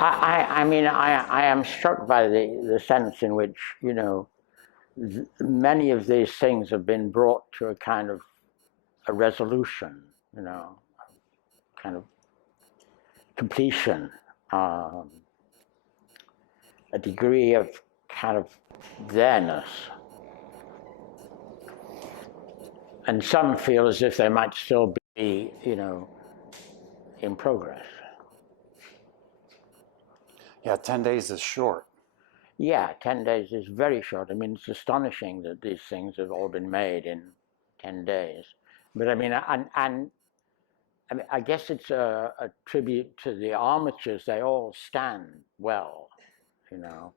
I mean, I am struck by the sense in which, you know, many of these things have been brought to a kind of a resolution, you know, kind of completion, a degree of kind of there-ness. And some feel as if they might still be, you know, in progress. Yeah, 10 days is short. Yeah, 10 days is very short. I mean, it's astonishing that these things have all been made in 10 days. But I mean, I mean, I guess it's a tribute to the armatures. They all stand well, you know.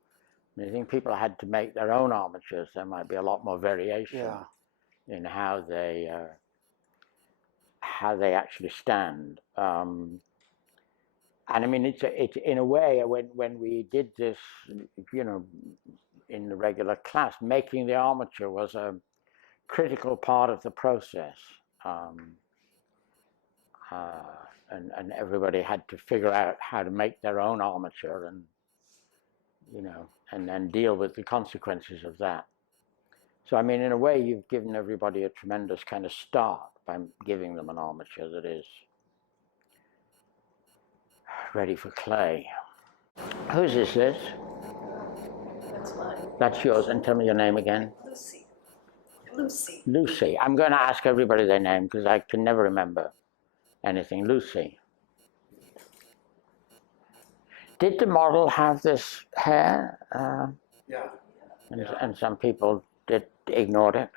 I think people had to make their own armatures. There might be a lot more variation in how they actually stand. And I mean, it's in a way, when we did this, you know, in the regular class, making the armature was a critical part of the process. And everybody had to figure out how to make their own armature, and, you know, and then deal with the consequences of that. So, I mean, in a way, you've given everybody a tremendous kind of start by giving them an armature that is ready for clay. Whose is this? That's mine. That's yours. And tell me your name again. Lucy. Lucy. Lucy. I'm going to ask everybody their name because I can never remember anything. Lucy. Did the model have this hair? Yeah. And some people ignored it.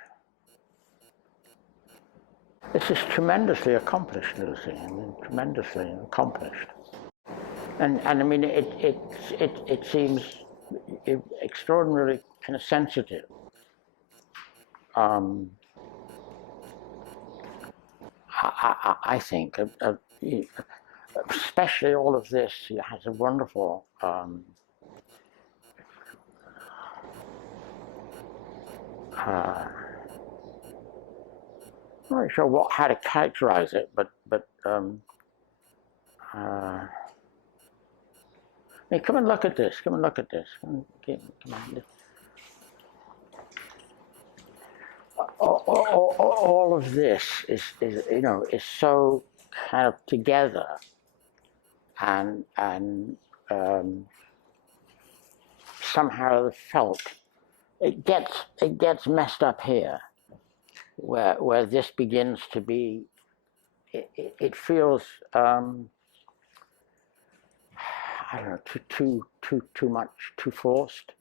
This is tremendously accomplished, Lucy. I mean, tremendously accomplished. And I mean, it seems extraordinarily kind of sensitive. I think, especially all of this has a wonderful I'm not sure how to characterize it, but I mean, come and look at this. Come and look at this. Come on. All of this is, you know, is so kind of together, and somehow felt. It gets messed up here, where this begins to be. It feels I don't know, too much, too forced.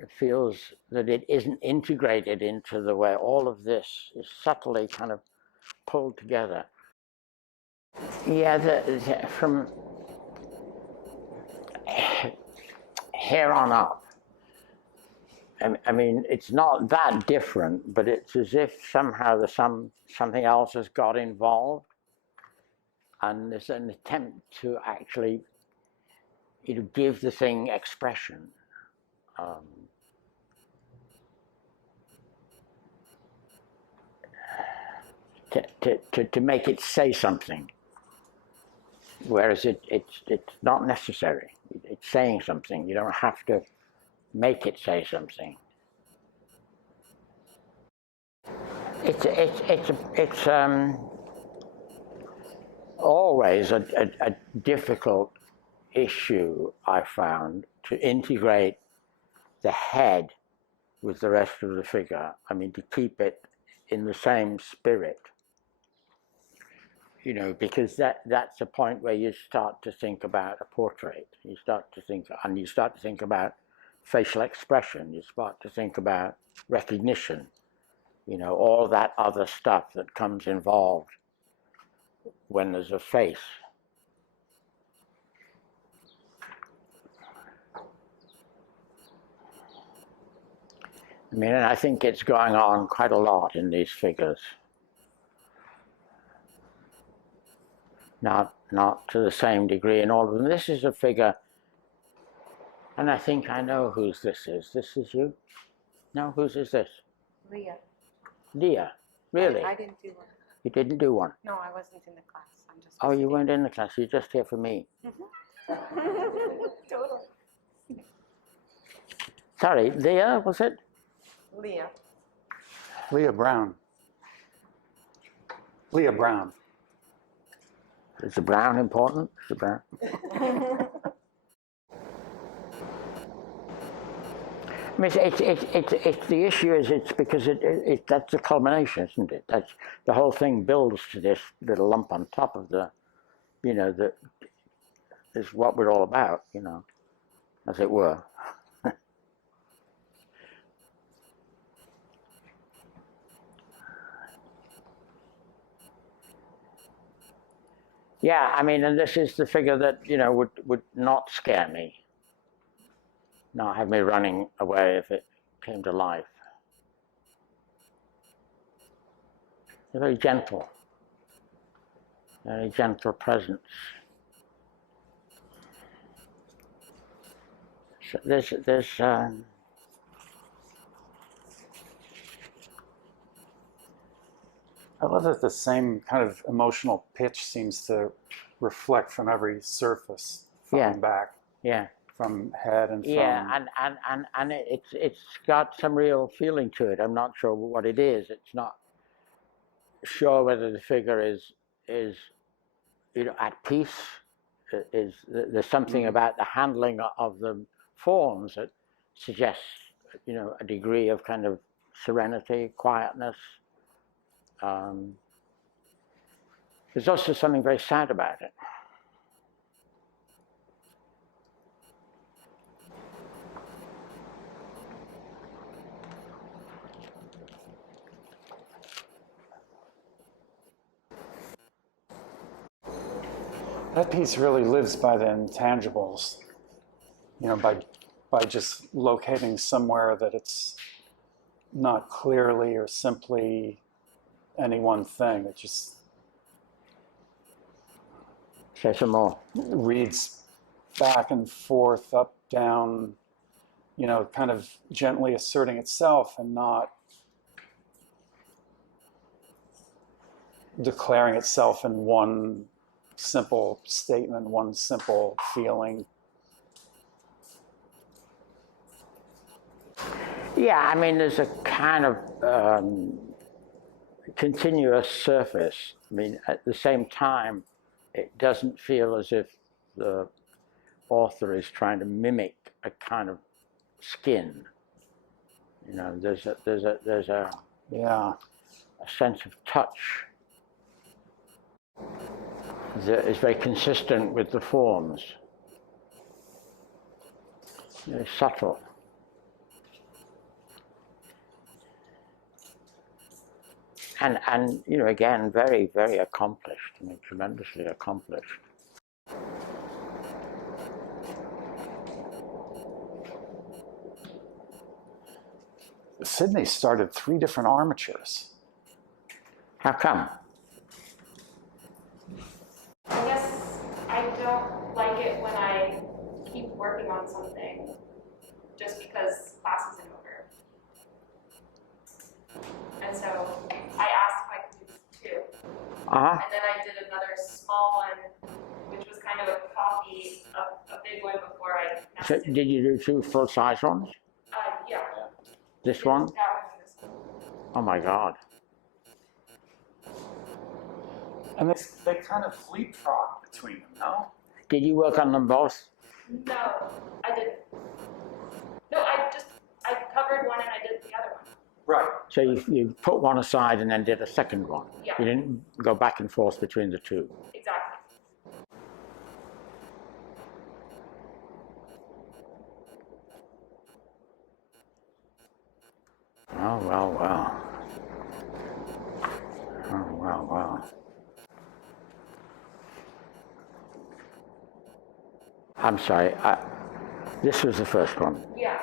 It feels that it isn't integrated into the way all of this is subtly kind of pulled together. Yeah, from here on up. I mean, it's not that different, but it's as if somehow there's something else has got involved, and there's an attempt to actually, you know, give the thing expression. To make it say something, whereas it's not necessary. It's saying something. You don't have to make it say something. It's always a difficult issue, I found, to integrate the head with the rest of the figure. I mean, to keep it in the same spirit. You know, because that's a point where you start to think about a portrait. You start to think about facial expression. You start to think about recognition. You know, all that other stuff that comes involved when there's a face. I mean, and I think it's going on quite a lot in these figures. Not to the same degree in all of them. This is a figure, and I think I know whose this is. This is you? No, whose is this? Leah. Leah, really? I didn't do one. You didn't do one? No, I wasn't in the class. I'm just. Oh, you weren't in the class. You're just here for me. Mm-hmm. Totally. Sorry, Leah, was it? Leah. Leah Brown. Leah Brown. Is the brown important? Is the brown? I mean, it's the issue is it's because that's the culmination, isn't it? That's the whole thing builds to this little lump on top of the, that is what we're all about, as it were. Yeah, I mean, and this is the figure that, would not scare me, not have me running away if it came to life. They're very gentle presence. So there's I love that the same kind of emotional pitch seems to reflect from every surface, front and back, from head and from... Yeah, and it's got some real feeling to it. I'm not sure what it is. It's not sure whether the figure is at peace. There's something about the handling of the forms that suggests a degree of kind of serenity, quietness. There's also something very sad about it. That piece really lives by the intangibles, by just locating somewhere that it's not clearly or simply any one thing. It just... Say some more. Reads back and forth, up, down, kind of gently asserting itself and not declaring itself in one simple statement, one simple feeling. Yeah, I mean, there's a kind of continuous surface. I mean, at the same time, it doesn't feel as if the author is trying to mimic a kind of skin. There's a sense of touch that is very consistent with the forms. Very subtle. And again, very, very accomplished. I mean, tremendously accomplished. Sydney started 3 different armatures. How come? I guess I don't like it when I keep working on something just because class isn't over. And so I asked if I could do 2. Uh-huh. And then I did another small one, which was kind of a copy of a big one before I So nested. did you do 2 full-size ones? Yeah. This one? That one and this one. Oh my God. And they kind of leapfrog between them, no? Did you work on them both? No, I didn't. No, I covered one and I did the other one. Right. So you put one aside and then did a second one? Yeah. You didn't go back and forth between the 2? Exactly. Oh, well. Oh, well. I'm sorry, this was the first one. Yeah.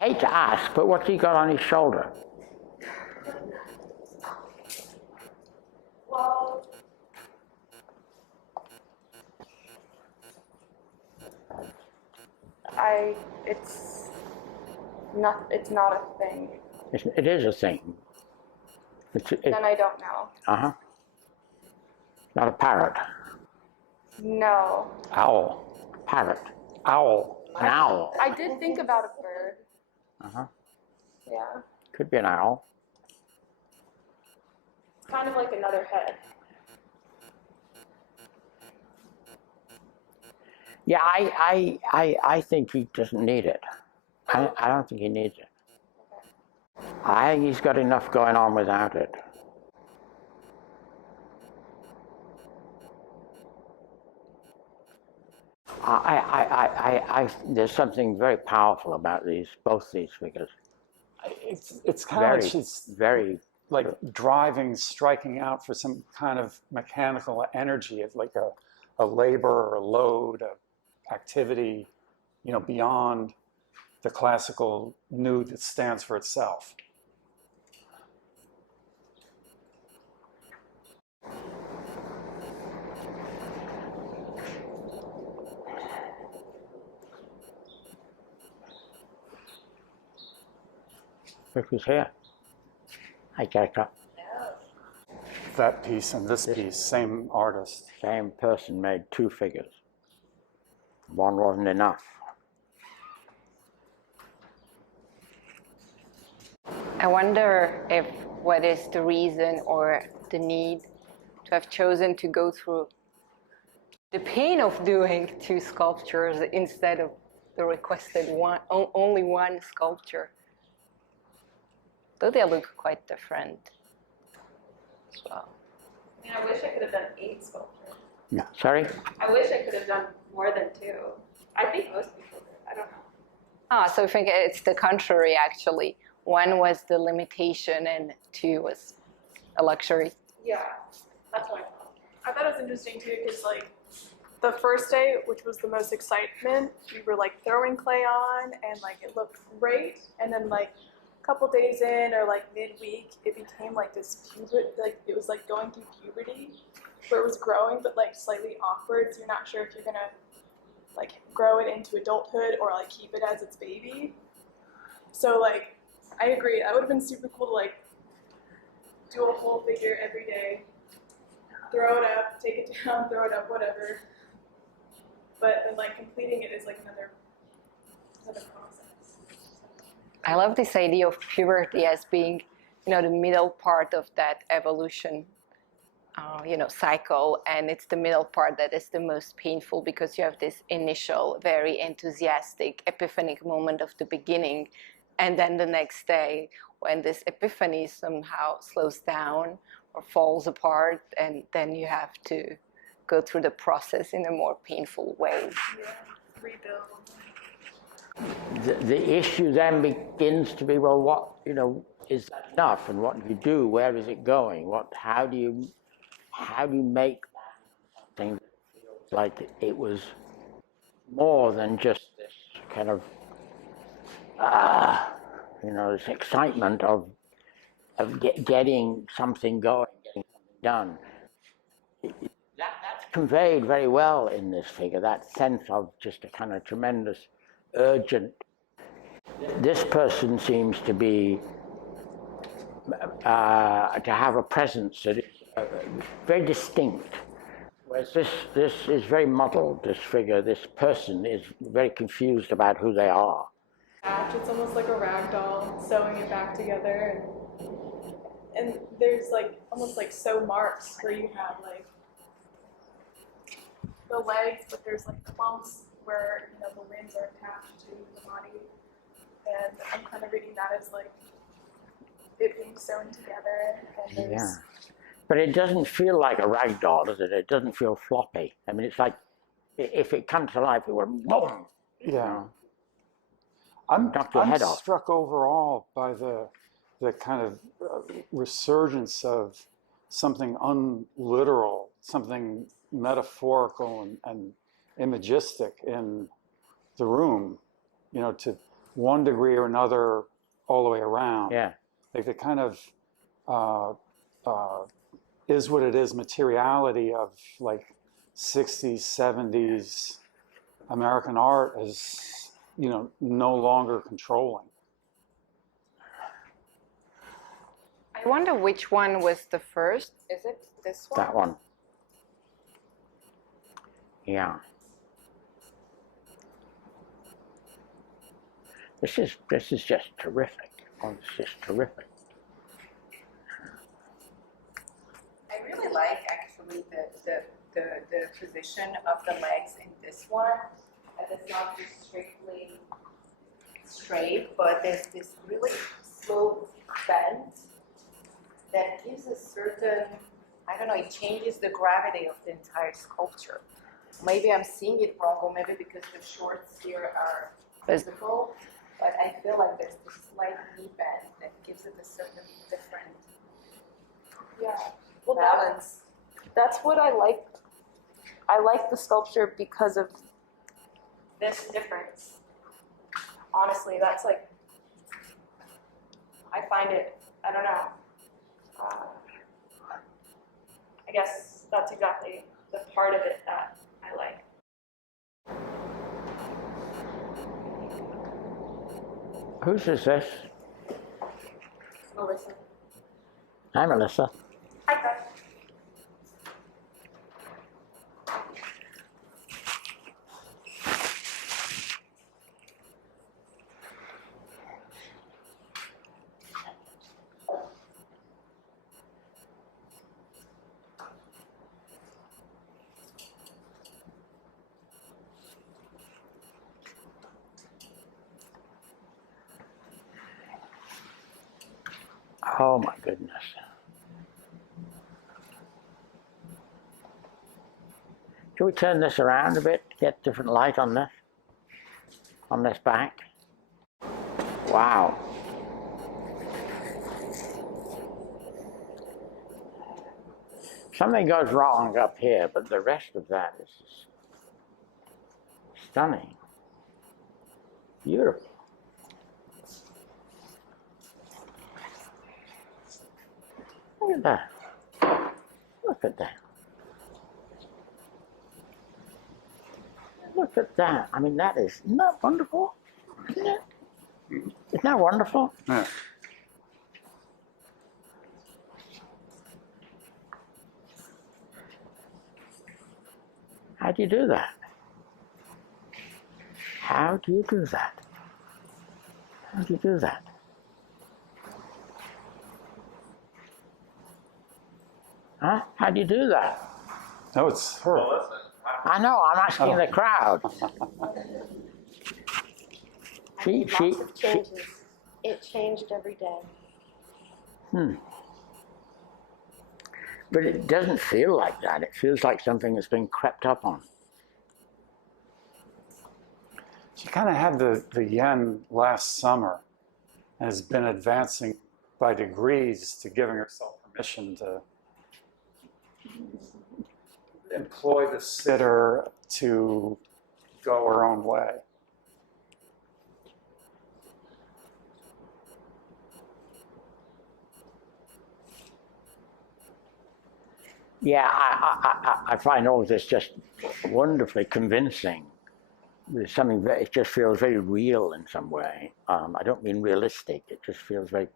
I hate to ask, but what's he got on his shoulder? Well, it's not a thing. It is a thing. then I don't know. Uh-huh. Not a parrot. No. Owl. Parrot. Owl. An owl. I did think about a bird. Uh-huh. Yeah. Could be an owl. Kind of like another head. Yeah, I think he doesn't need it. I don't think he needs it. I think he's got enough going on without it. There's something very powerful about both these figures. It's kind of like she's very like driving, striking out for some kind of mechanical energy of like a labor or a load, a activity, you know, beyond the classical nude that stands for itself. Look who's here. Hi, Jacob. That piece and this piece, same artist. Same person made two figures. One wasn't enough. I wonder if what is the reason or the need to have chosen to go through the pain of doing two sculptures instead of the requested only one sculpture. Though they look quite different as well. I mean, I wish I could have done 8 sculptures. No. Sorry? I wish I could have done more than 2. I think most people did. I don't know. So I think it's the contrary, actually. 1 was the limitation and 2 was a luxury. Yeah, that's what I thought. I thought it was interesting too, because like the first day, which was the most excitement, we were like throwing clay on and like it looked great. And then like a couple days in or like midweek, it became like this like it was like going through puberty where it was growing but like slightly awkward. So you're not sure if you're gonna like grow it into adulthood or like keep it as its baby. So like, I agree. That would have been super cool to like do a whole figure every day, throw it up, take it down, throw it up, whatever. But then like completing it is like another process. I love this idea of puberty as being, you know, the middle part of that evolution, you know, cycle, and it's the middle part that is the most painful because you have this initial, very enthusiastic, epiphanic moment of the beginning, and then the next day when this epiphany somehow slows down or falls apart, and then you have to go through the process in a more painful way. Yeah, rebuild. The issue then begins to be, well, what, you know, is that enough? And what do you do? Where is it going? How do you make something that feels like it was more than just this kind of, you know, this excitement of getting something going, getting something done. That's conveyed very well in this figure, that sense of just a kind of tremendous, urgent. This person seems to be, to have a presence that is very distinct, whereas this is very muddled, this figure. This person is very confused about who they are. It's almost like a rag doll, sewing it back together, and there's like almost like sew marks where you have like the legs, but there's like clumps where, you know, the limbs are attached to the body, and I'm kind of reading that as like it being sewn together. And there's, Yeah, but it doesn't feel like a rag doll, does it? It doesn't feel floppy. I mean, it's like if it comes to life, it would boom. Yeah. You know? I'm head off. struck overall by the kind of resurgence of something unliteral, something metaphorical and imagistic in the room, you know, to one degree or another, all the way around. Yeah. Like the kind of is what it is materiality of like 60s, 70s American art is, you know, no longer controlling. I wonder which one was the first. Is it this one? That one. Yeah. This is just terrific. Oh, it's just terrific. I really like actually the position of the legs in this one. That it's not just strictly straight, but there's this really slow bend that gives a certain, I don't know, it changes the gravity of the entire sculpture. Maybe I'm seeing it wrong, or maybe because the shorts here are visible, but I feel like there's this slight knee bend that gives it a certain different Well, balance. that's what I like. I like the sculpture because of This difference. Honestly, that's like, I find it, I don't know. I guess that's exactly the part of it that I like. Whose is this? Melissa. Hi, Melissa. Hi, Beth. Oh my goodness. Should we turn this around a bit to get different light on this back? Wow. Something goes wrong up here, but the rest of that is just stunning. Beautiful. Look at that. Look at that. Look at that. I mean, isn't that wonderful? Isn't it? Isn't that wonderful? Yeah. How do you do that? How do you do that? How do you do that? Huh? How do you do that? No, it's her. I know, I'm asking the crowd. She, Lots of changes. It changed every day. But it doesn't feel like that. It feels like something that's been crept up on. She kind of had the yen last summer and has been advancing by degrees to giving herself permission to employ the sitter to go her own way. Yeah, I find all of this just wonderfully convincing. There's something it just feels very real in some way. I don't mean realistic. It just feels very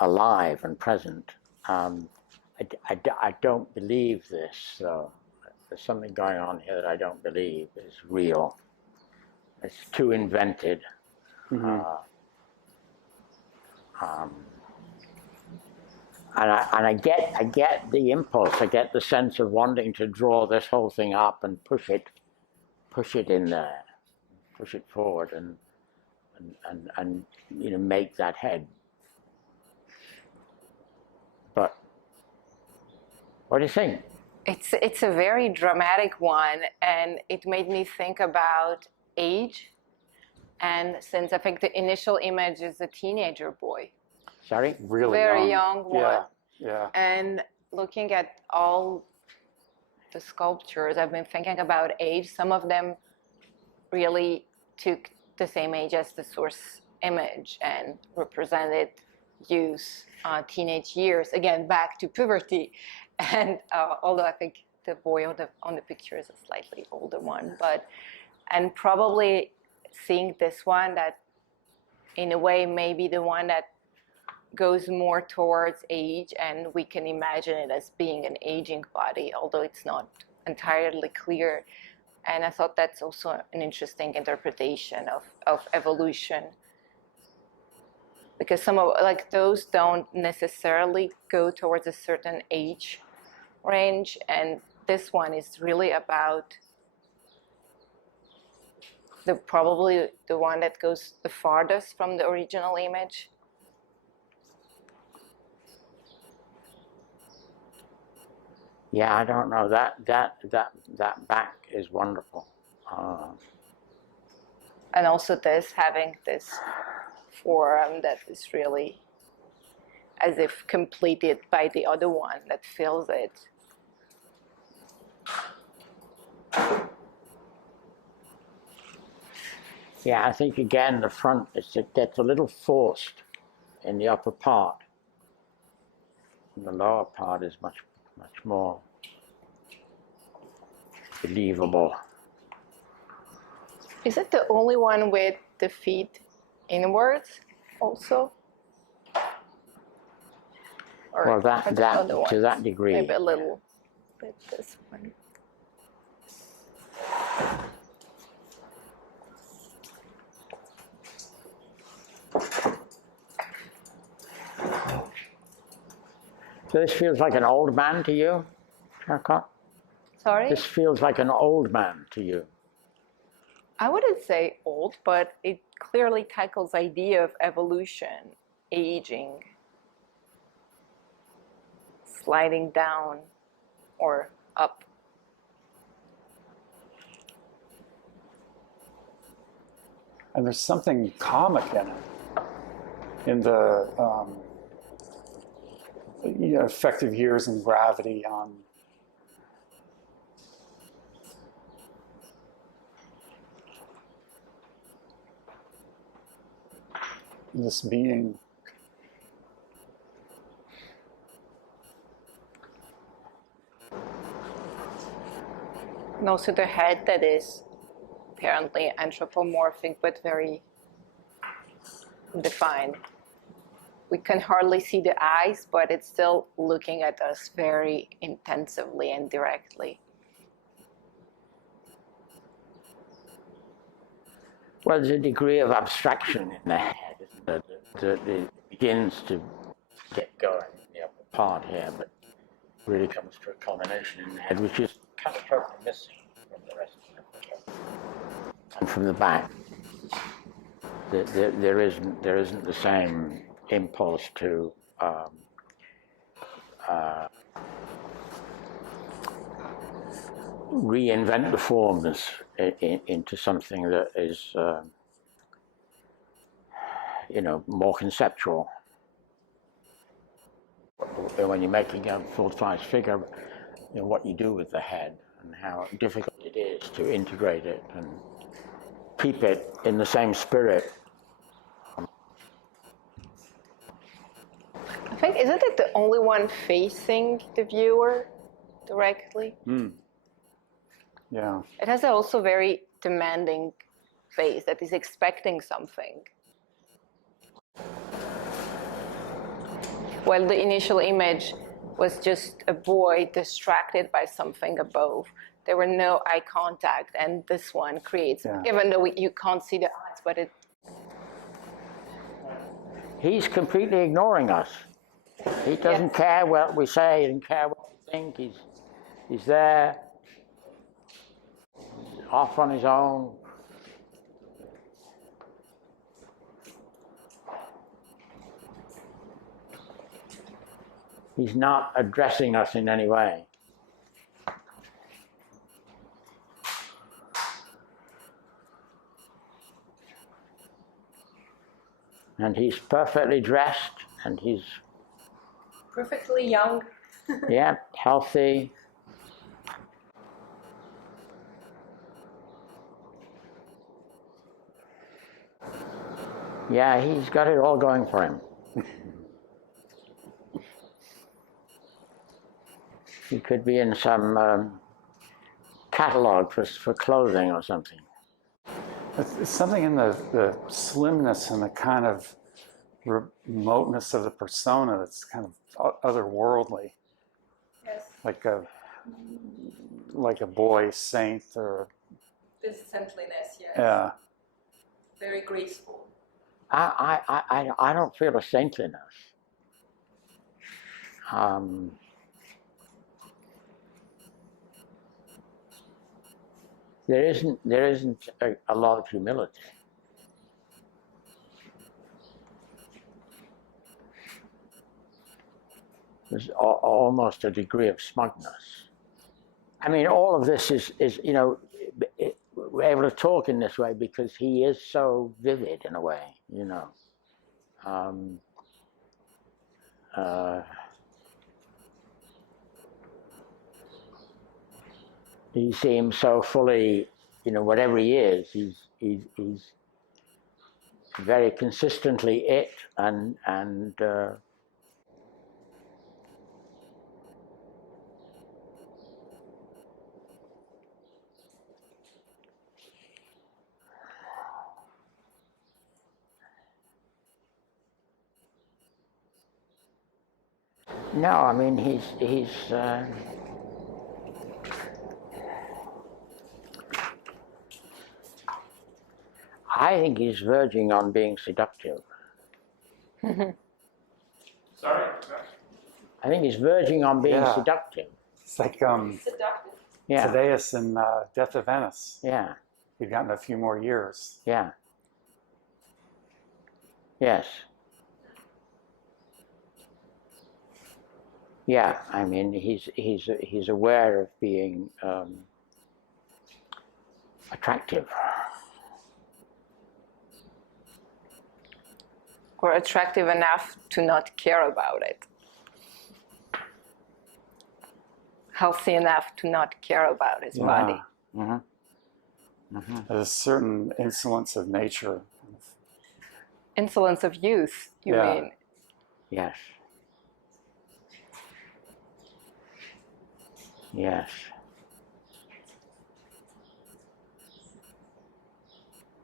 alive and present. I don't believe this, so there's something going on here that I don't believe is real. It's too invented. Mm-hmm. And I get the impulse. I get the sense of wanting to draw this whole thing up and push it in there, push it forward, and you know, make that head. But what do you think? It's a very dramatic one, and it made me think about age. And since I think the initial image is a teenager boy, Sorry? Really very young. young one. Yeah, yeah. And looking at all the sculptures, I've been thinking about age. Some of them really took the same age as the source image and represented youth, teenage years, again, back to puberty. And although I think the boy on the picture is a slightly older one, and probably seeing this one that in a way maybe the one that goes more towards age, and we can imagine it as being an aging body, although it's not entirely clear. And I thought that's also an interesting interpretation of evolution, because some of like those don't necessarily go towards a certain age range, and this one is really about probably the one that goes the farthest from the original image. Yeah, I don't know. That back is wonderful. And also this, having this forearm that is really as if completed by the other one that fills it. Yeah, I think again the front gets a little forced in the upper part. And the lower part is much more believable. Is it the only one with the feet inwards also? Or Well, to that degree. Maybe a little bit this one. So this feels like an old man to you, Rachael? Sorry? This feels like an old man to you. I wouldn't say old, but it clearly tackles the idea of evolution, aging, sliding down or up. And there's something comic in it, in the effective years and gravity on this being. And also the head that is apparently anthropomorphic but very defined. We can hardly see the eyes, but it's still looking at us very intensively and directly. Well, there's a degree of abstraction in the head, isn't there? That it begins to get going in the upper part here, but really comes to a culmination in the head, which is kind of totally missing from the rest of the photo. And from the back, there isn't the same impulse to reinvent the forms into something that is, more conceptual. When you're making a full-size figure, what you do with the head and how difficult it is to integrate it and keep it in the same spirit. I think, isn't it the only one facing the viewer directly? Yeah. It has also very demanding face that is expecting something. Well, the initial image was just a boy distracted by something above. There were no eye contact, and this one creates, even though you can't see the eyes, but it... He's completely ignoring us. He doesn't care what we say, he doesn't care what we think. He's there, off on his own. He's not addressing us in any way. And he's perfectly dressed, and he's Perfectly young. yeah, healthy. Yeah, he's got it all going for him. He could be in some catalog for clothing or something. It's something in the slimness and the kind of remoteness of the persona that's kind of otherworldly, Yes. like a boy saint or This saintliness, yes. yeah. Very graceful. I don't feel a saintliness. There isn't a lot of humility. There's almost a degree of smugness. I mean, all of this is you know, we're able to talk in this way because he is so vivid in a way, you know. He seems so fully, you know, whatever he is, he's very consistently it, and no, I mean he's I think he's verging on being seductive. Sorry? I think he's verging on being Yeah. seductive. It's like Seductive. Yeah, Thaddeus in Death of Venice. yeah, He'd gotten a few more years. yeah. Yes. Yeah, I mean he's aware of being attractive. Or attractive enough to not care about it. Healthy enough to not care about his body. Mm-hmm. Mm-hmm. There's a certain insolence of nature. Insolence of youth, you Yeah. mean? Yes. Yes.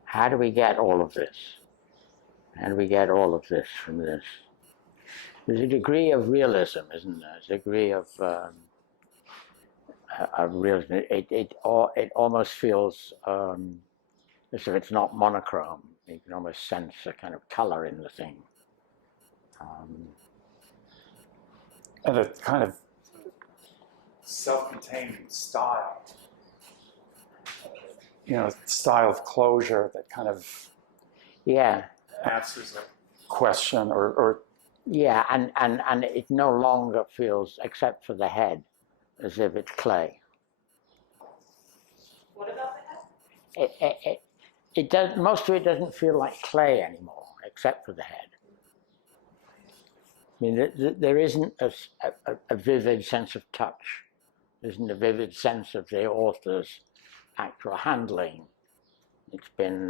How do we get all of this? How do we get all of this from this? There's a degree of realism, isn't there? There's a degree of realism. It almost feels as if it's not monochrome. You can almost sense a kind of color in the thing. And a kind of self-contained style. You know, style of closure that kind of Yeah. answers a question or Yeah, and it no longer feels, except for the head, as if it's clay. What about the head? It does. Most of it doesn't feel like clay anymore, except for the head. I mean, there isn't a vivid sense of touch. There isn't a vivid sense of the author's actual handling. It's been,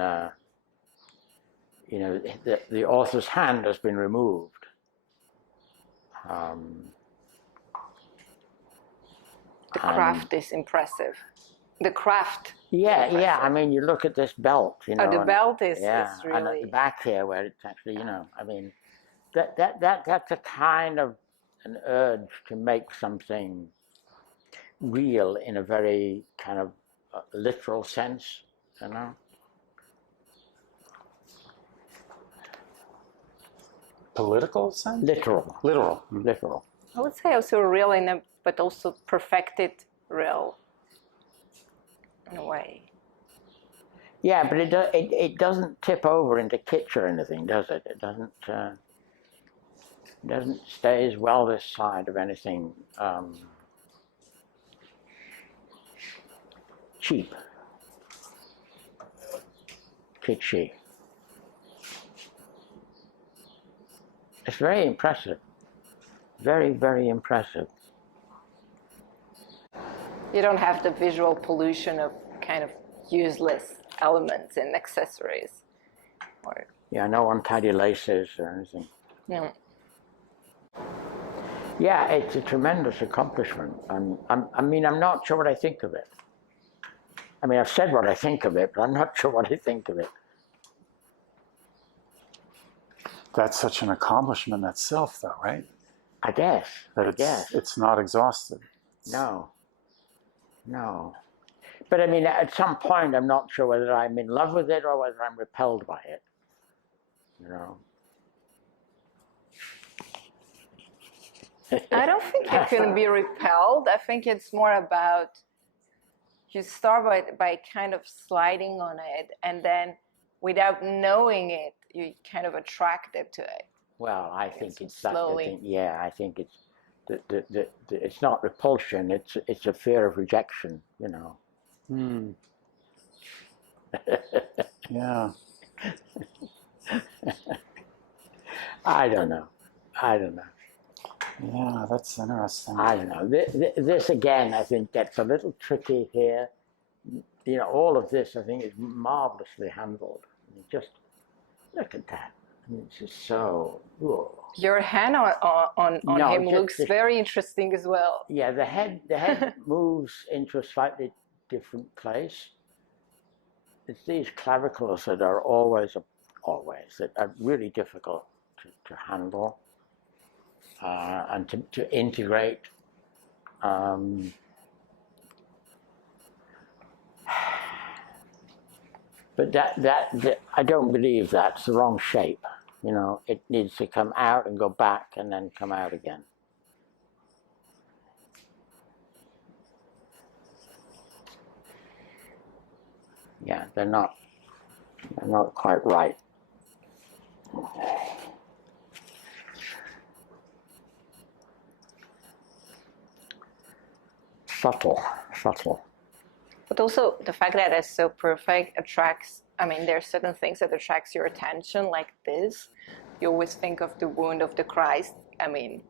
you know, the author's hand has been removed. The craft is impressive. The craft. Yeah, impressive. yeah. I mean, you look at this belt, you know. Oh, the belt is yeah, really. and at the back here, where it's actually, you know, I mean, that's a kind of an urge to make something real in a very kind of literal sense, you know. political sense? Literal, Literal. literal. I would say also real but also perfected real in a way. Yeah, but it doesn't tip over into kitsch or anything, does it? It doesn't stay as well this side of anything cheap, kitschy. It's very impressive. Very, very impressive. You don't have the visual pollution of kind of useless elements and accessories. Or, Yeah, no untidy laces or anything. no. Yeah, it's a tremendous accomplishment. I mean, I'm not sure what I think of it. I mean, I've said what I think of it, but I'm not sure what I think of it. That's such an accomplishment in itself, though, right? I guess. That I guess. it's not exhausted. No. But I mean, at some point, I'm not sure whether I'm in love with it or whether I'm repelled by it. You know. I don't think you can be repelled. I think it's more about you start by kind of sliding on it, and then without knowing it, you kind of attracted to it. Well, I think it's slowly. yeah, I think it's it's not repulsion. It's a fear of rejection. You know. Hmm. Yeah. I don't know. Yeah, that's interesting. I don't know. This again, I think, gets a little tricky here. You know, all of this, I think, is marvelously handled. I mean, just look at that. I mean, it's just so. Whoa. Your hand on No, him just looks very interesting as well. Yeah, the head moves into a slightly different place. It's these clavicles that are always that are really difficult to handle and to integrate. But that I don't believe that's the wrong shape. You know, it needs to come out and go back and then come out again. Yeah, they're not quite right. Subtle. But also the fact that it's so perfect attracts, I mean, there are certain things that attracts your attention, like this. You always think of the wound of the Christ. I mean,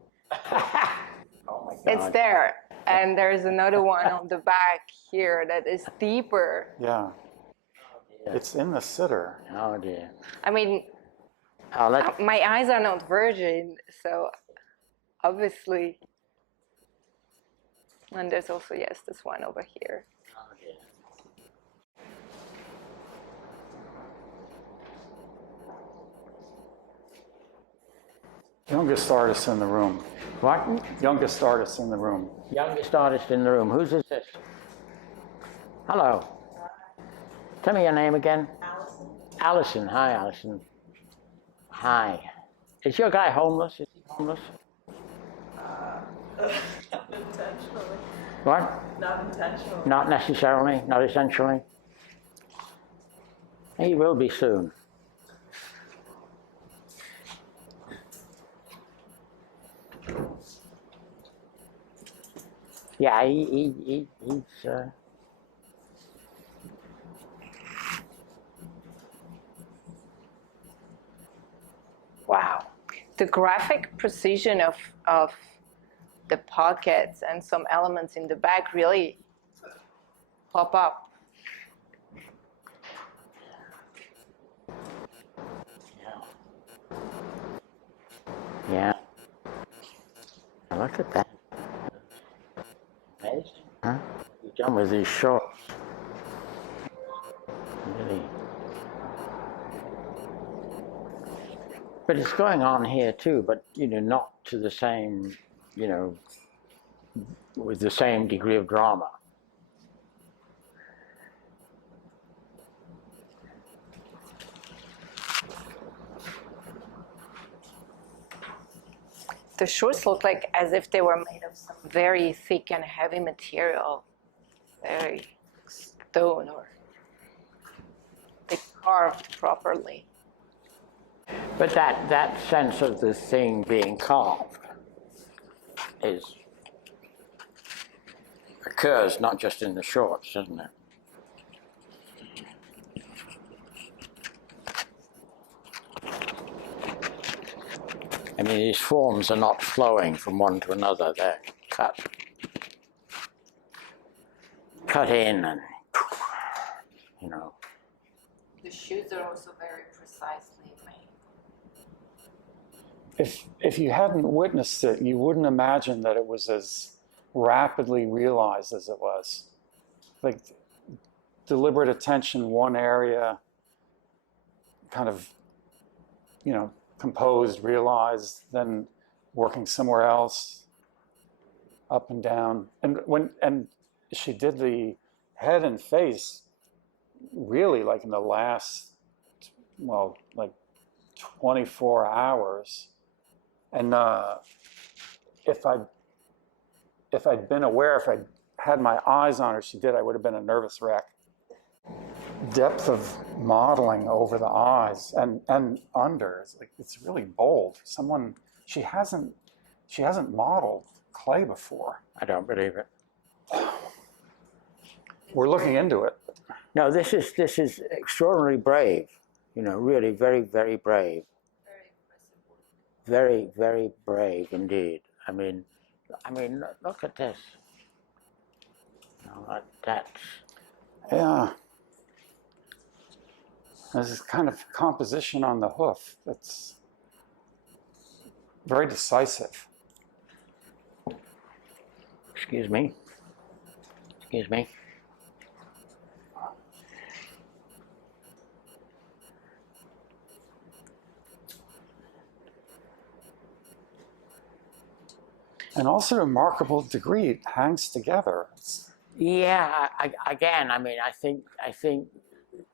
Oh my God. it's there. And there's another one on the back here that is deeper. Yeah. Yeah. It's in the sitter. Oh dear. I mean, Oh, my eyes are not virgin, so obviously. And there's also, yes, this one over here. Youngest artist in the room. What? Youngest artist in the room. Youngest artist in the room. Who's this? Hello. Tell me your name again. Allison. Hi, Allison. Hi. Is your guy homeless? Is he homeless? Not intentionally. What? Not intentionally. Not necessarily. Not essentially. He will be soon. Yeah, he's. Wow. The graphic precision of the pockets and some elements in the back really pop up. Yeah. Look at that. Amazing, huh? You've done with these shorts. Really. But it's going on here too, but you know, not to the same, you know, with the same degree of drama. The shorts look like as if they were made of some very thick and heavy material, very stone, or they carved properly. But that sense of the thing being carved occurs not just in the shorts, doesn't it? I mean, these forms are not flowing from one to another, they're cut in and, you know. The shoes are also very precisely made. If you hadn't witnessed it, you wouldn't imagine that it was as rapidly realized as it was. Like deliberate attention, one area, kind of, you know, composed, realized, then working somewhere else, up and down. And she did the head and face really like in the last, well, like 24 hours. And if I'd been aware, if I'd had my eyes on her, she did, I would have been a nervous wreck. Depth of modeling over the eyes and under, it's really bold. She hasn't modeled clay before. I don't believe it. We're looking into it. No, this is extraordinarily brave. You know, really very, very brave. Very, very brave indeed. I mean, look at this. You know, that's. Yeah. There's this kind of composition on the hoof that's very decisive. Excuse me. Excuse me. And also, a remarkable degree, it hangs together. Yeah. Again, I mean, I think,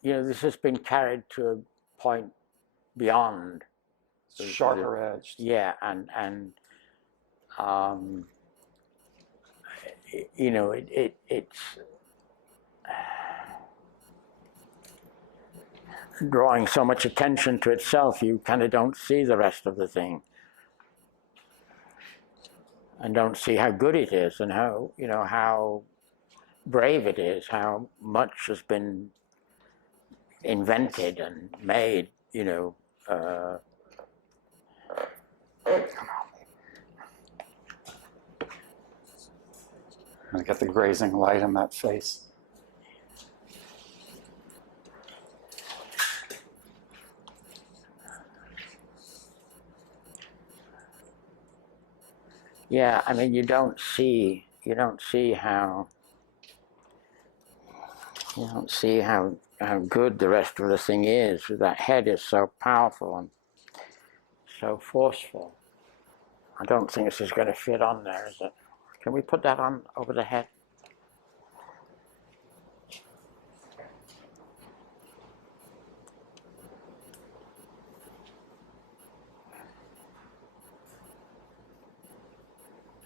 you know, this has been carried to a point beyond. Sharper edged. Yeah, and you know, it's drawing so much attention to itself, you kind of don't see the rest of the thing. And don't see how good it is and how, you know, how brave it is, how much has been invented and made, you know. I got the grazing light on that face. Yeah, I mean, you don't see how good the rest of the thing is. That head is so powerful and so forceful. I don't think this is going to fit on there, is it? Can we put that on over the head?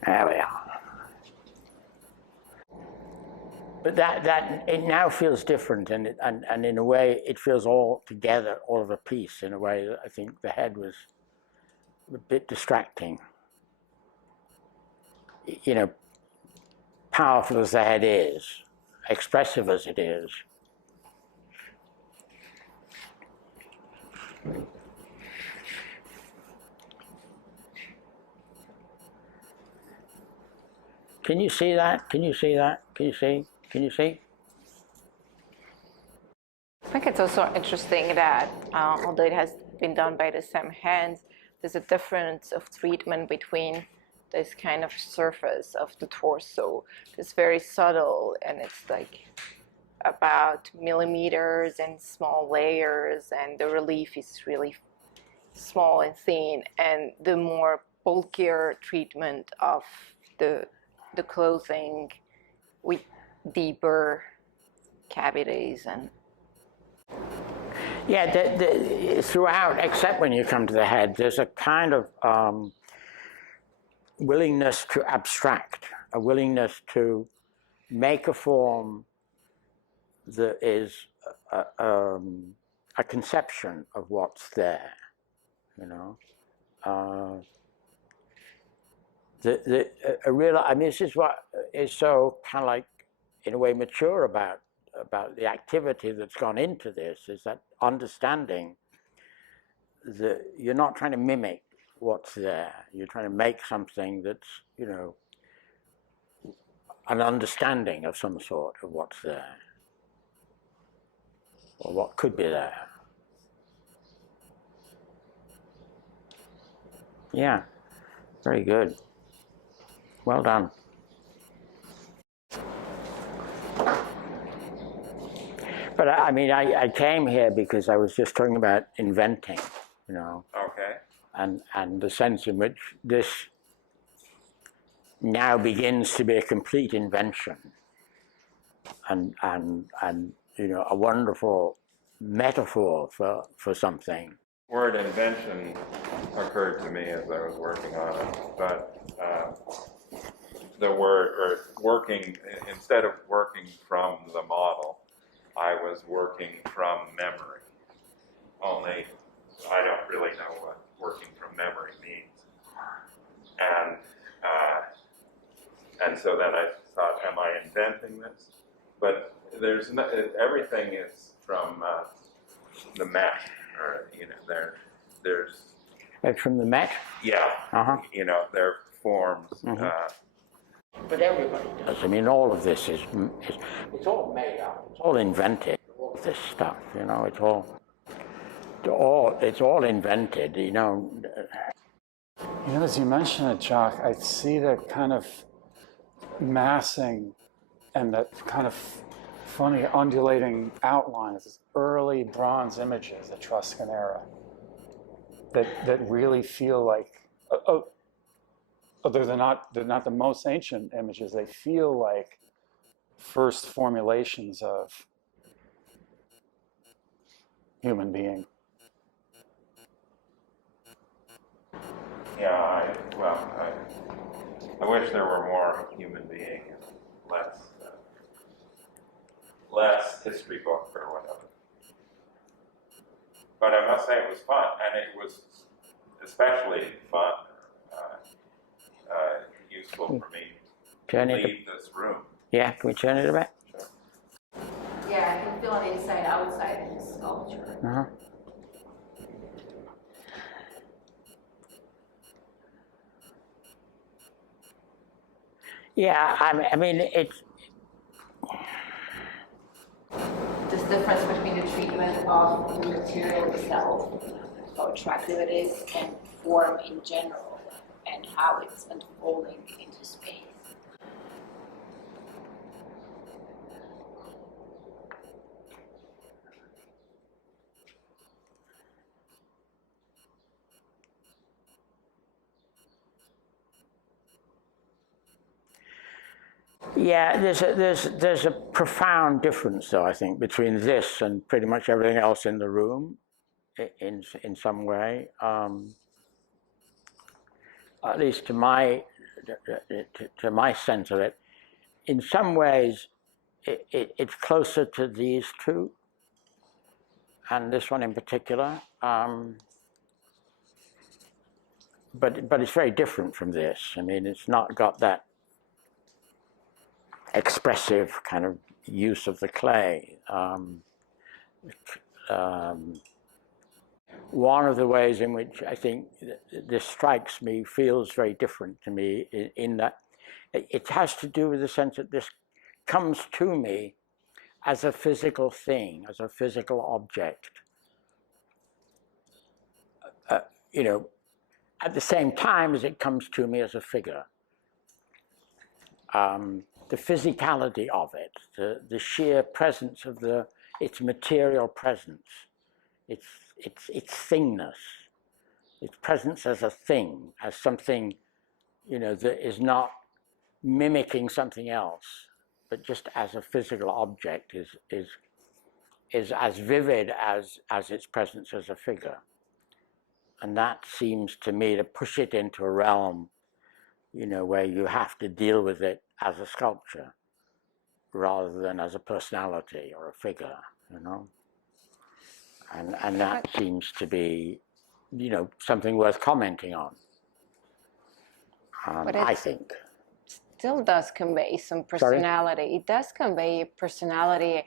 There we are. But that it now feels different, and in a way it feels all together, all of a piece. In a way, I think the head was a bit distracting. You know, powerful as the head is, expressive as it is. Can you see that? Can you see that? Can you see? Can you see? I think it's also interesting that although it has been done by the same hands, there's a difference of treatment between this kind of surface of the torso. It's very subtle, and it's like about millimeters and small layers, and the relief is really small and thin, and the more bulkier treatment of the clothing with deeper cavities. And yeah, throughout, except when you come to the head, there's a kind of willingness to abstract, a willingness to make a form that is a conception of what's there, you know. A real, I mean, this is what is so kind of like, in a way, mature about the activity that's gone into this, is that understanding that you're not trying to mimic what's there. You're trying to make something that's, you know, an understanding of some sort of what's there, or what could be there. Yeah, very good. Well done. But I mean, I came here because I was just talking about inventing, you know. Okay. and the sense in which this now begins to be a complete invention, and you know, a wonderful metaphor for something. Word invention occurred to me as I was working on it, but the word, or working, instead of working from the model, I was working from memory. Only I don't really know what working from memory means. And so then I thought, am I inventing this? But there's no, everything is from the Met, or you know, there's. It's from the Met. Yeah. Uh-huh. You know, there are forms. Mm-hmm. But everybody does. I mean, all of this is it's all made up. It's all invented. All of this stuff, you know, it's all invented. You know. You know, as you mention it, Jock, I see the kind of massing and that kind of funny undulating outlines, early bronze images, Etruscan era, that really feel like, although they're not the most ancient images, they feel like first formulations of human being. Yeah, I wish there were more human being and less history book or whatever. But I must say it was fun, and it was especially fun, useful for me to leave this room. Yeah, can we turn it a bit? Sure. Yeah, I can feel an inside-outside in sculpture. Uh-huh. Yeah, I mean, it's This difference between the treatment of the material itself, how attractive it is, and form in general, and how it's unfolding into space. yeah. There's a profound difference, though, I think, between this and pretty much everything else in the room, in some way. At least to my sense of it, in some ways, it's closer to these two, and this one in particular. But it's very different from this. I mean, it's not got that expressive kind of use of the clay. One of the ways in which I think this strikes me, feels very different to me, in that it has to do with the sense that this comes to me as a physical thing, as a physical object. You know, at the same time as it comes to me as a figure. The physicality of it, the sheer presence of its material presence, its thingness, its presence as a thing, as something, you know, that is not mimicking something else, but just as a physical object is as vivid as its presence as a figure. And that seems to me to push it into a realm, you know, where you have to deal with it as a sculpture rather than as a personality or a figure, you know. And that seems to be, you know, something worth commenting on, I think. Still does convey some personality. Sorry? It does convey personality.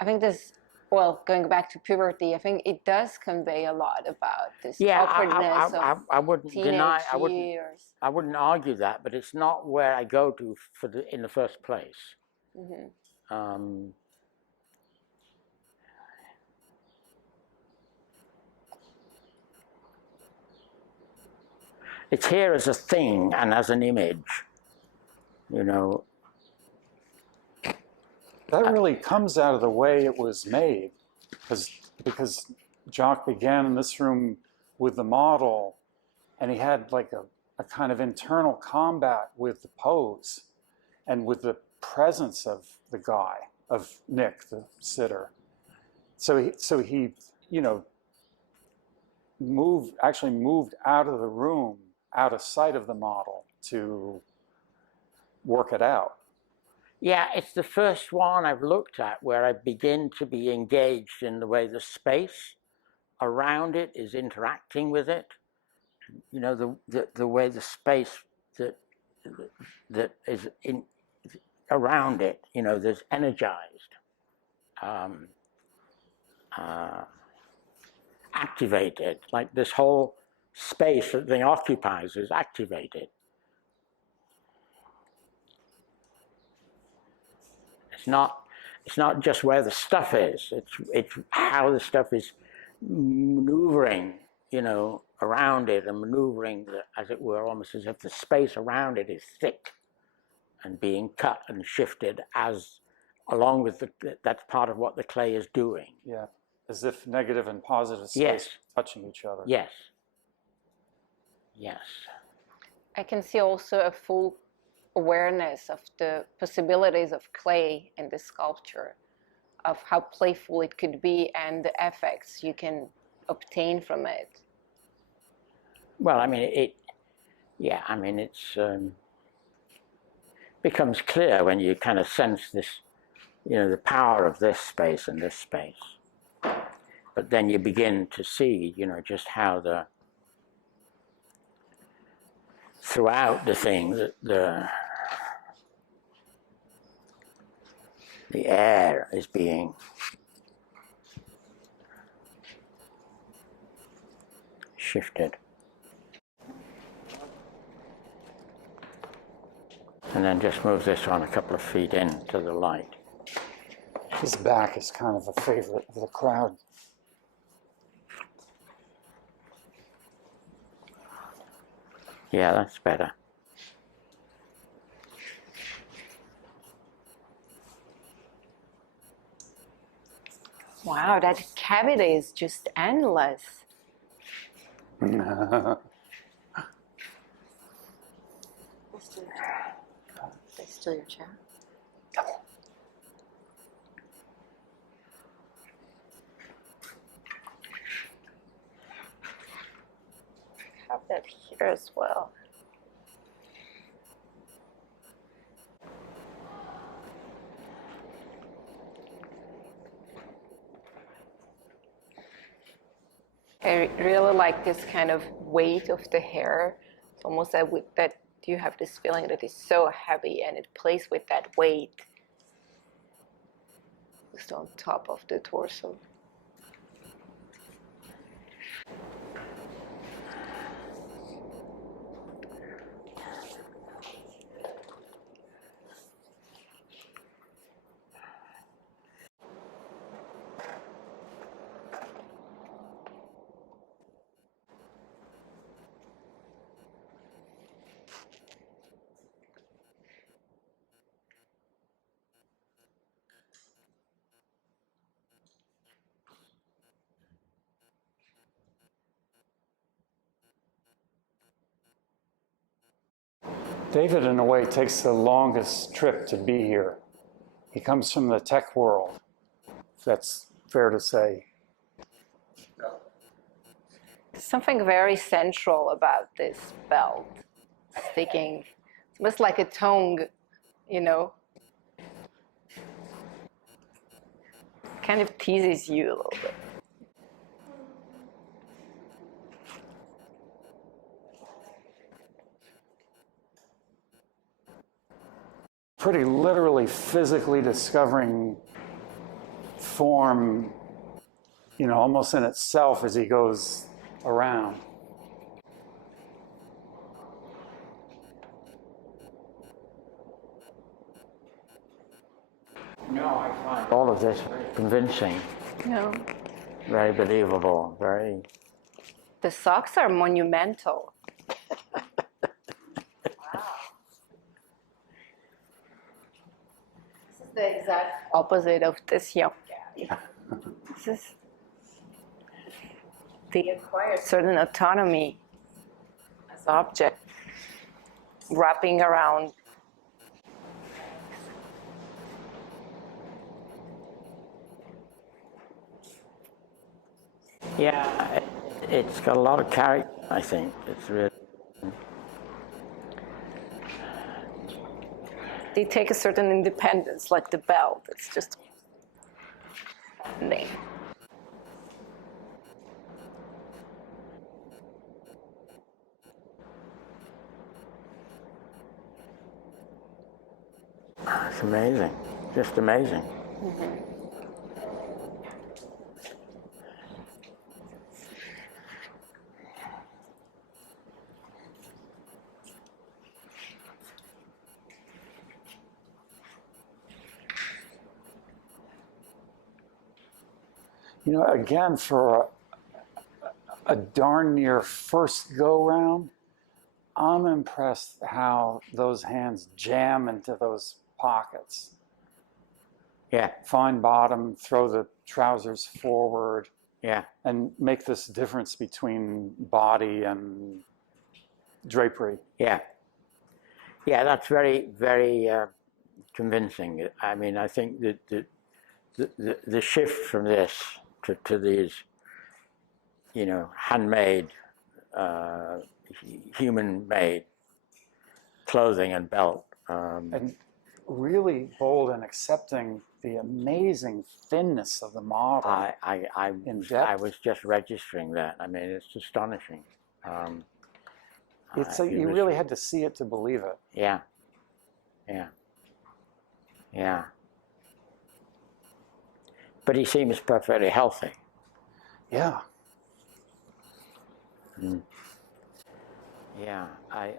I think this, well, going back to puberty, I think it does convey a lot about this awkwardness I wouldn't deny, years. I wouldn't argue that, but it's not where I go to in the first place. Mm-hmm. It's here as a thing and as an image, you know. That really comes out of the way it was made, because Jock began in this room with the model, and he had like a kind of internal combat with the pose and with the presence of the guy, of Nick, the sitter. So he, you know, moved out of the room, out of sight of the model to work it out. Yeah, it's the first one I've looked at where I begin to be engaged in the way the space around it is interacting with it. You know, the way the space that is in around it, you know, there's energized, activated, like this whole space that thing occupies is activated. It's not just where the stuff is, it's how the stuff is maneuvering, you know, around it, and maneuvering, as it were, almost as if the space around it is thick and being cut and shifted as along with that's part of what the clay is doing. Yeah, as if negative and positive space Yes. touching each other. Yes. Yes. I can see also a full awareness of the possibilities of clay in the sculpture, of how playful it could be and the effects you can obtain from it. Well, I mean, it's becomes clear when you kind of sense this, you know, the power of this space and this space. But then you begin to see, you know, just how throughout the thing, the air is being shifted. And then just move this one a couple of feet into the light. His back is kind of a favorite of the crowd. Yeah, that's better. Wow, that cavity is just endless. Stay still your chair. Have that here as well. I really like this kind of weight of the hair. It's almost that you have this feeling that it's so heavy and it plays with that weight just on top of the torso. David, in a way, takes the longest trip to be here. He comes from the tech world, if that's fair to say. Something very central about this belt sticking. It's almost like a tongue, you know. Kind of teases you a little bit. Pretty literally, physically discovering form, you know, almost in itself as he goes around. No, I find all of this very convincing, No. very believable, very... The socks are monumental. This is the exact opposite of this young guy. This is, they acquire certain autonomy. object wrapping around. Yeah, it's got a lot of character, I think. It's really. They take a certain independence, like the belt. It's just standing. It's amazing, just amazing. Mm-hmm. You know, again, for a darn near first go round, I'm impressed how those hands jam into those pockets. Yeah, Fine bottom, throw the trousers forward, yeah, and make this difference between body and drapery. yeah. Yeah, that's very, very convincing. I mean, I think that the shift from this to these, you know, handmade, human-made clothing and belt. And really bold and accepting the amazing thinness of the model. In depth. I was just registering that. I mean, it's astonishing. You really had to see it to believe it. Yeah, yeah, yeah. But he seems perfectly healthy. Yeah. Mm. Yeah, I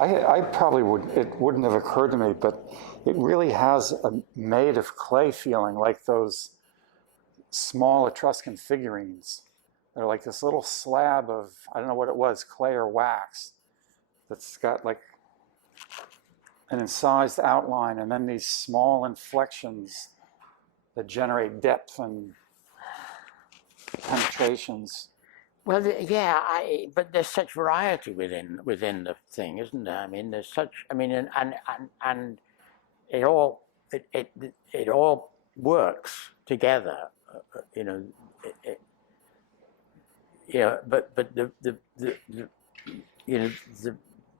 I probably it wouldn't have occurred to me, but it really has a made of clay feeling, like those small Etruscan figurines. They're like this little slab of, I don't know what it was, clay or wax, that's got like an incised outline and then these small inflections that generate depth and penetrations. well, yeah, but there's such variety within the thing, isn't there? I mean, there's such, I mean, and it all works together, you know. But the you know, the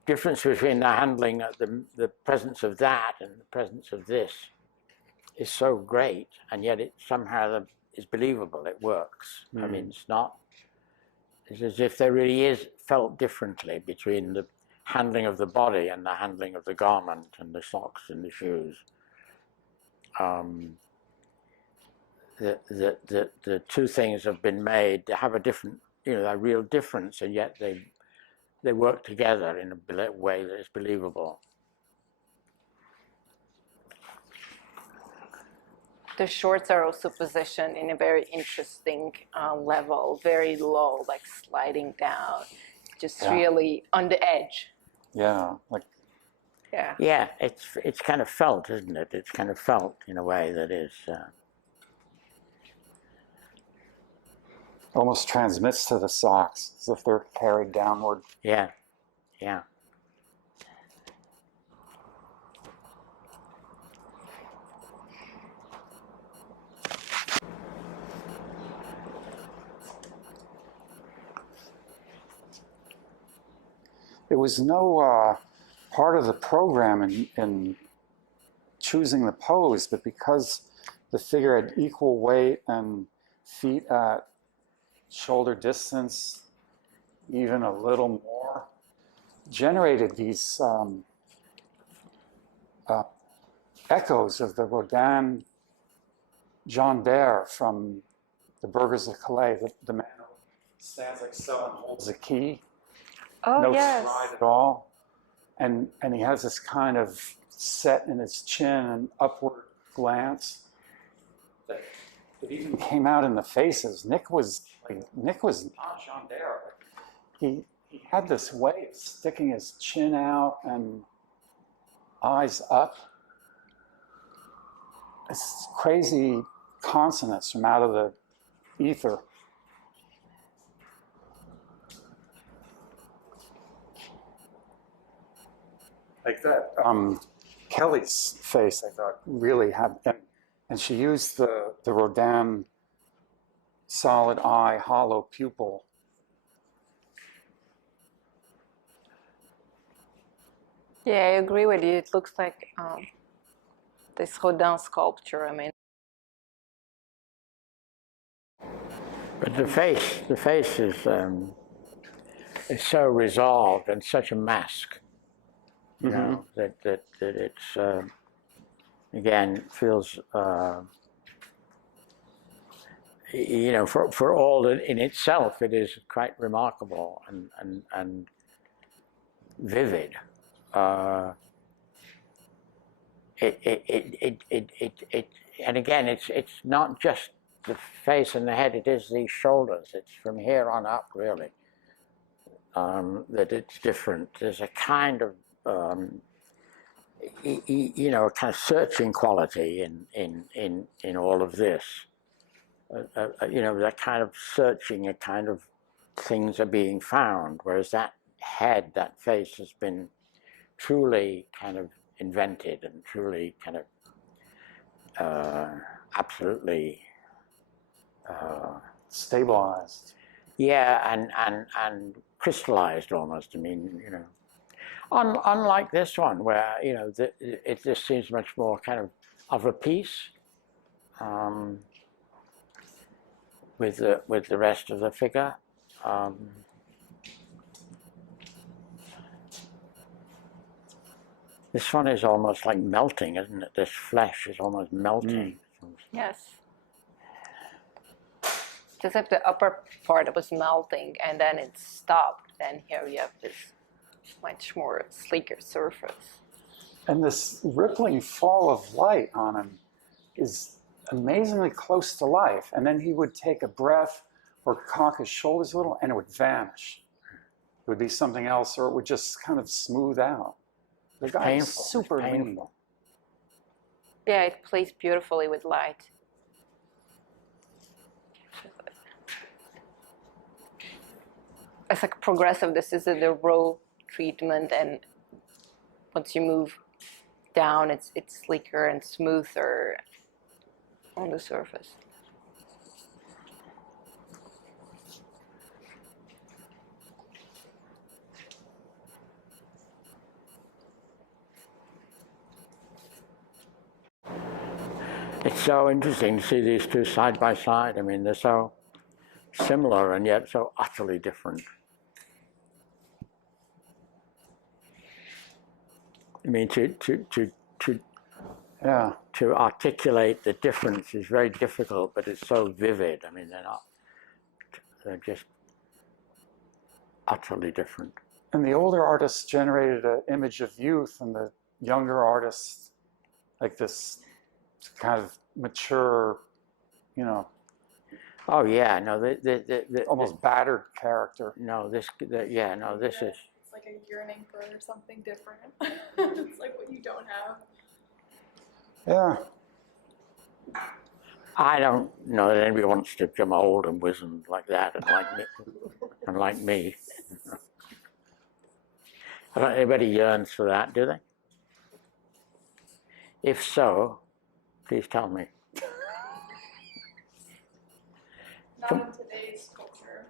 difference between the handling, the presence of that and the presence of this is so great, and yet it somehow is believable. It works. I mean, it's not. It's as if there really is felt differently between the handling of the body and the handling of the garment and the socks and the shoes. The two things have been made to have a different, you know, a real difference, and yet they work together in a way that is believable. The shorts are also positioned in a very interesting level, very low, like sliding down, just really on the edge. Yeah, like. Yeah. Yeah, it's kind of felt, isn't it? It's kind of felt in a way that is. Almost transmits to the socks as if they're carried downward. Yeah, yeah. There was no part of the program in choosing the pose, but because the figure had equal weight and feet at shoulder distance, even a little more, generated these echoes of the Rodin John Dare from the Burghers of Calais, the man who stands like so and holds a key. Oh, No yes. stride at all. And he has this kind of set in his chin and upward glance that it even came out in the faces. Nick was he had this way of sticking his chin out and eyes up. It's crazy consonants from out of the ether. Like that. Kelly's face, I thought, really had, and she used the Rodin solid eye, hollow pupil. Yeah, I agree with you. It looks like this Rodin sculpture. I mean, But the face is so resolved and such a mask, you know, that it's again feels you know, for all that in itself it is quite remarkable and vivid. And again, it's not just the face and the head, it is these shoulders. It's from here on up, really, that it's different. There's a kind of, you know, a kind of searching quality in all of this. You know, that kind of searching, a kind of things are being found, whereas that head, that face has been truly kind of invented and truly kind of absolutely stabilized. Yeah, and crystallized almost. I mean, you know, unlike this one where, you know, this seems much more kind of a piece with the rest of the figure. This one is almost like melting, isn't it? This flesh is almost melting. yes. Just if the upper part was melting and then it stopped, then here you have this much more sleeker surface. And this rippling fall of light on him is amazingly close to life. And then he would take a breath or cock his shoulders a little and it would vanish. It would be something else, or it would just kind of smooth out. The guy is super painful. Yeah, it plays beautifully with light. It's like progressive. This is the raw treatment, and once you move down, it's sleeker and smoother on the surface. It's so interesting to see these two side by side. I mean, they're so similar and yet so utterly different. I mean, to articulate the difference is very difficult, but it's so vivid. I mean, they're just utterly different. And the older artists generated an image of youth, and the younger artists, like this kind of mature, you know. Oh yeah, no, almost battered character. No, this is. It's like a yearning for something different. It's like what you don't have. Yeah. I don't know that anybody wants to become old and wizened like that, and like me. I don't think anybody yearns for that, do they? If so, please tell me. Not in today's culture.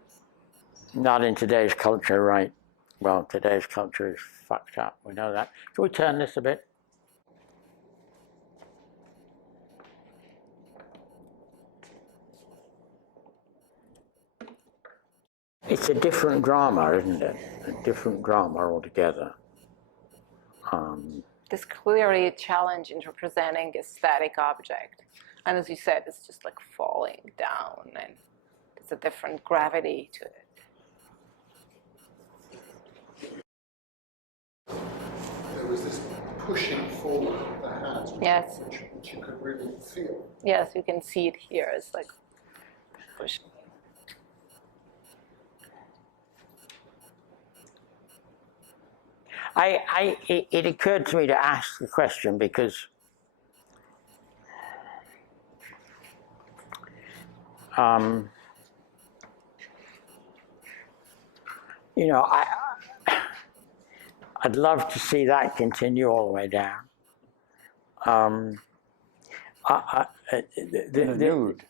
Not in today's culture, right? Well, today's culture is fucked up. We know that. Can we turn this a bit? It's a different drama, isn't it? A different drama altogether. There's clearly a challenge in representing a static object. And as you said, it's just like falling down, and there's a different gravity to it. There was this pushing forward of the hand hands, Yes. which you could really feel. Yes, you can see it here. It's like pushing. It occurred to me to ask the question because you know, I'd love to see that continue all the way down. In a nude.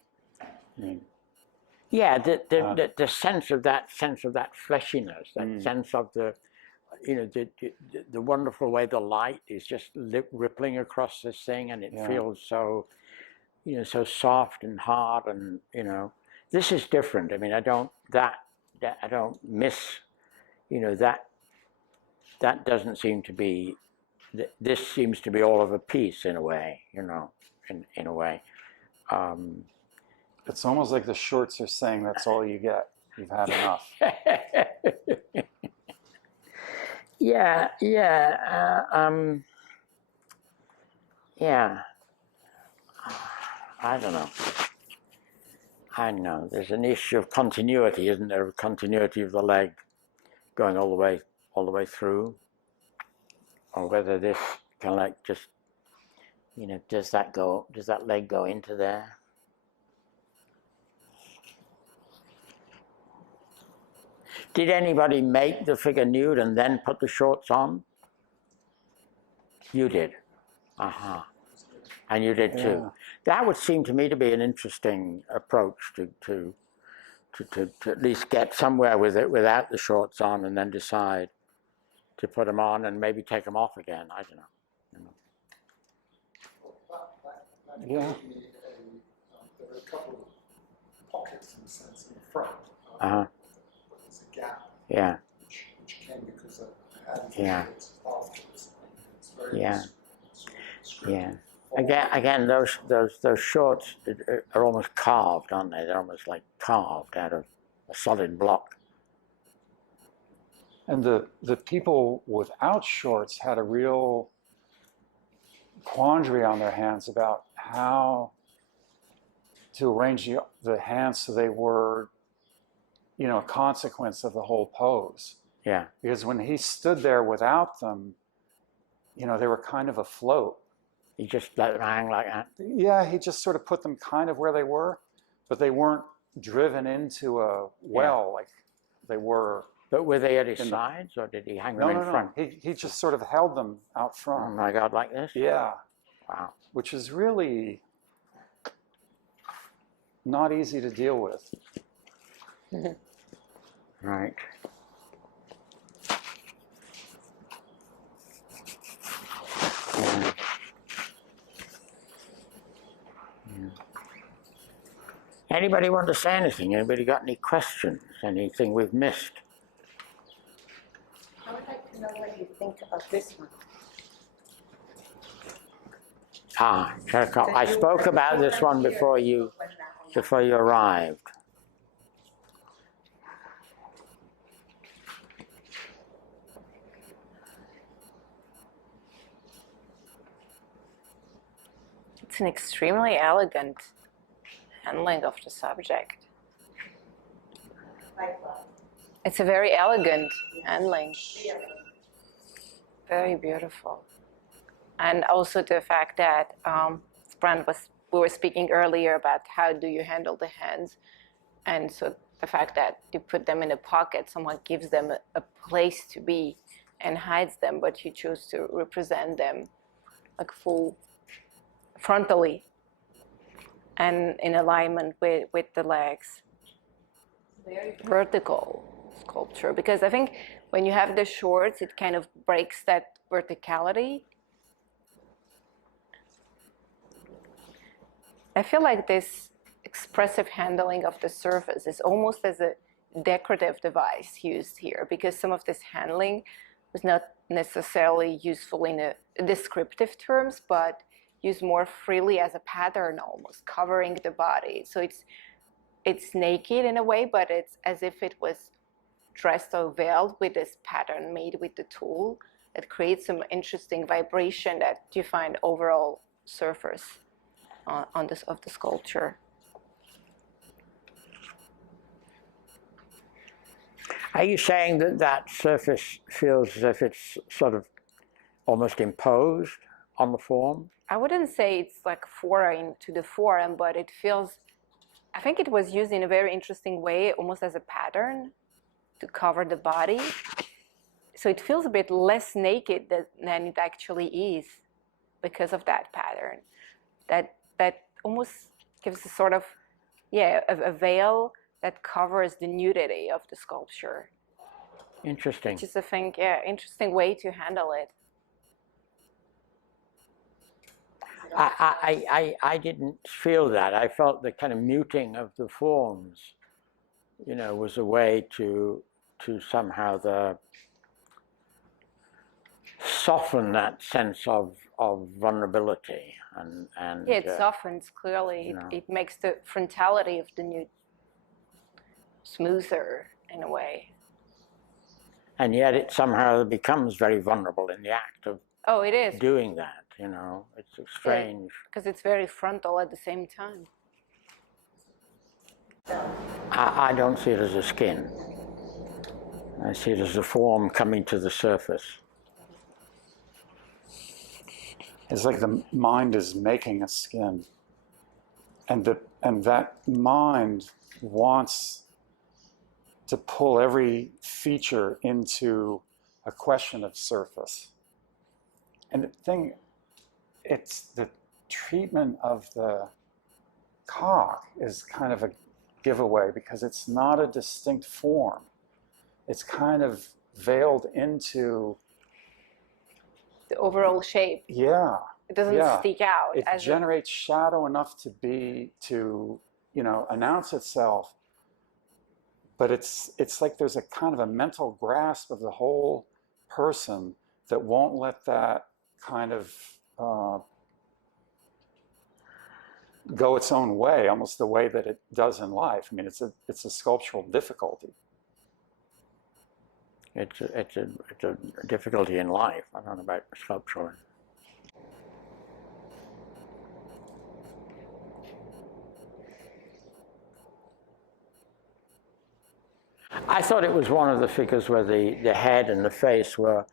Yeah, the sense of that fleshiness, that sense of the, you know, the wonderful way the light is just rippling across this thing, and it feels so, you know, so soft and hard, and you know, this is different. I mean, I don't miss, you know, that doesn't seem to be. This seems to be all of a piece in a way, you know, in a way. It's almost like the shorts are saying that's all you get. You've had enough. Yeah. I don't know. I know there's an issue of continuity, isn't there? Continuity of the leg going all the way through, or whether this kind of like just, you know, does that leg go into there? Did anybody make the figure nude and then put the shorts on? You did. And you did too. Yeah. That would seem to me to be an interesting approach to at least get somewhere with it without the shorts on, and then decide to put them on and maybe take them off again. I don't know. That gave me there are a couple of pockets in a sense in the front. There's a gap. Yeah. Which came because I added shorts afterwards. It's very Yeah. Again, those shorts are almost carved, aren't they? They're almost like carved out of a solid block. And the people without shorts had a real quandary on their hands about how to arrange the hands so they were, you know, a consequence of the whole pose. Yeah. Because when he stood there without them, you know, they were kind of afloat. He just let them hang like that? Yeah, he just sort of put them kind of where they were, but they weren't driven into a well like they were. But were they at his sides, or did he hang them in front? No. He just sort of held them out front. Oh my God, like this? Yeah. Wow. Which is really not easy to deal with. Right. Yeah. Anybody want to say anything? Anybody got any questions? Anything we've missed? I would like to know what you think of this one. I spoke about this one before you arrived. It's an extremely elegant handling of the subject. It's a very elegant handling. Very beautiful. And also the fact that we were speaking earlier about how do you handle the hands. And so the fact that you put them in a pocket, someone gives them a place to be and hides them, but you choose to represent them like full frontally and in alignment with the legs. Very vertical sculpture, because I think when you have the shorts, it kind of breaks that verticality. I feel like this expressive handling of the surface is almost as a decorative device used here, because some of this handling was not necessarily useful in a descriptive terms, but used more freely as a pattern, almost covering the body. So it's naked in a way, but it's as if it was dressed or veiled with this pattern made with the tool. that creates some interesting vibration that define overall surface on this of the sculpture. Are you saying that that surface feels as if it's sort of almost imposed on the form? I wouldn't say it's like foreign to the form, but it feels, I think it was used in a very interesting way, almost as a pattern to cover the body. So it feels a bit less naked than it actually is because of that pattern. That almost gives a sort of, yeah, a veil that covers the nudity of the sculpture. Interesting. Which is, I think, yeah, interesting way to handle it. I didn't feel that. I felt the kind of muting of the forms, you know, was a way to somehow soften that sense of vulnerability and yeah, it softens clearly. You know. It makes the frontality of the nude smoother in a way. And yet it somehow becomes very vulnerable in the act of Oh, it is. doing that, you know. It's strange. Because it's very frontal at the same time. I don't see it as a skin. I see it as a form coming to the surface. It's like the mind is making a skin, and that mind wants to pull every feature into a question of surface. And the thing, it's the treatment of the cock is kind of a giveaway because it's not a distinct form. It's kind of veiled into the overall shape. Yeah. It doesn't stick out. It generates shadow enough to announce itself. But it's like there's a kind of a mental grasp of the whole person that won't let that kind of go its own way, almost the way that it does in life. I mean, it's a sculptural difficulty. It's a difficulty in life. I don't know about sculpture. I thought it was one of the figures where the head and the face were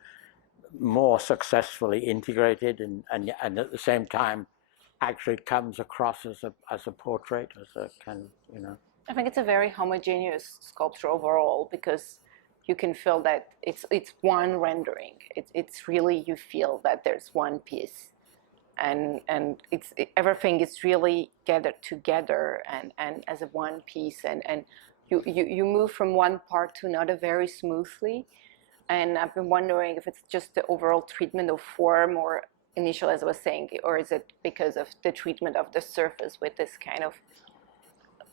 more successfully integrated and at the same time actually comes across as a portrait, as a kind of, you know. I think it's a very homogeneous sculpture overall because you can feel that it's one rendering. It's really, you feel that there's one piece, and everything is really gathered together and as a one piece, and you move from one part to another very smoothly. And I've been wondering if it's just the overall treatment of form, or initially, as I was saying, or is it because of the treatment of the surface with this kind of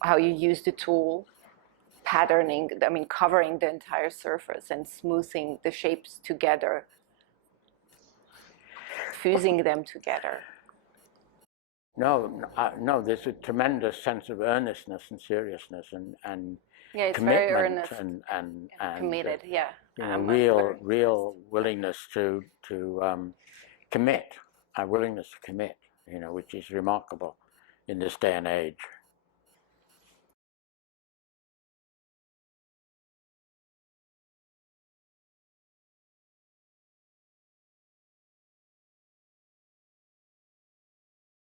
how you use the tool, patterning, I mean, covering the entire surface and smoothing the shapes together, fusing them together. No, there's a tremendous sense of earnestness and seriousness and yeah, it's commitment very earnest and committed, yeah. You know, real willingness to commit, a willingness to commit, you know, which is remarkable in this day and age.